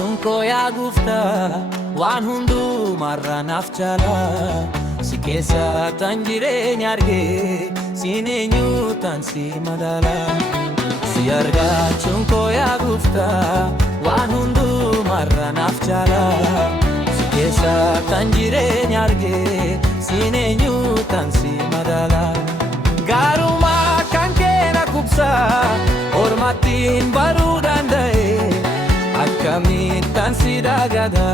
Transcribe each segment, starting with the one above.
argachuun koo yaa Gooftaa waan hundumarra naaf cala. Si keessa tan jireenya argee siin eenyu tan si madaala. Si argachuun koo yaa Gooftaa waan hundumarra naaf cala. Si keessa tan jireenya argee siin eenyu tan si madaala. Gaarummaa kan kee na kubsa ormattiin baruu danda'e. Akkamittan si dagada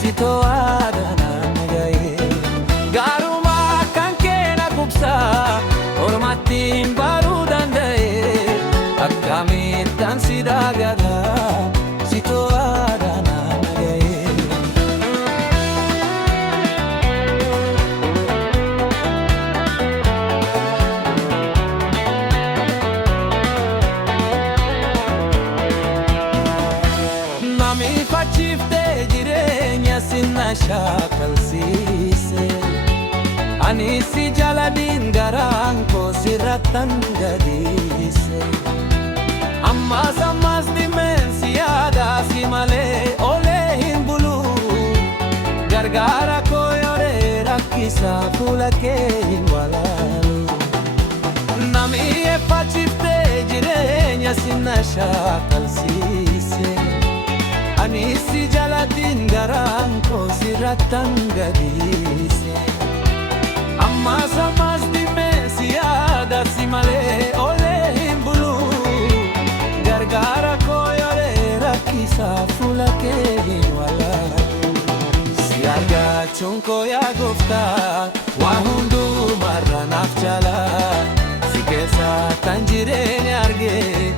si to'aadha nama ga'e. Gaarummaa kan kee na kubsa ormattiin baruu danda'e. Akkamittan si dagada si to'aadha nama ga'e. Fachiftee jireenya sinna shaakalsiise. Ani si jaaladhin garaan koo sirrattan gadhiise. Ammas ammas dhimeen si yaada si malee olee hin bulu. Gargaara koo yooree rakkisa fuula kee hin walaalu. Nami fachiftee jireenya sinna shaakalsiise. Ani si jaaladhin garaan koo sirrattan gadhiise. Ammas ammas dhimeen si yaada si malee olee hin bulu. Gargaara koo yooree rakkisa fuula kee hin walaalu. Si argachuun koo yaa Gooftaa waan hundumarra naaf cala. Si keessa tan jireenya argee